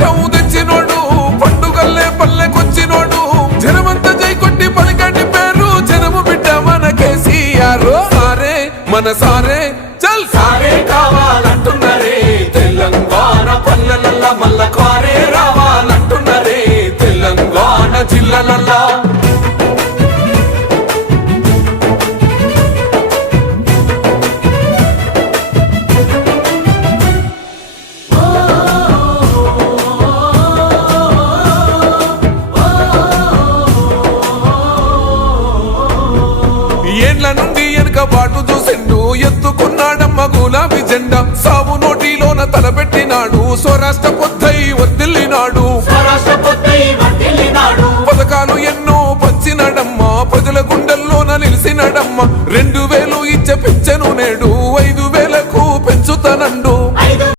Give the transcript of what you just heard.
రాష్ట్రం తెచ్చినోడు పండుగల్లే పల్లెకొచ్చినోడు జనమంతా జై కొట్టి పలికండి పేరు జనము బిడ్డ మన కేసీఆర్ సారే మన సారే చల్ సారే కావాలంటున్నరే తెలంగాణ పల్లెలల్లా మల్ల కారే రావాలంటున్నరే తెలంగాణ జిల్లాలల్లా ఏండ్ల నుండి వెనుక బాటు చూసిండు ఎత్తుకున్నాడమ్మ గులాబీ జెండా సాగు నోటిలోన తలపెట్టినాడు స్వరాష్ట్ర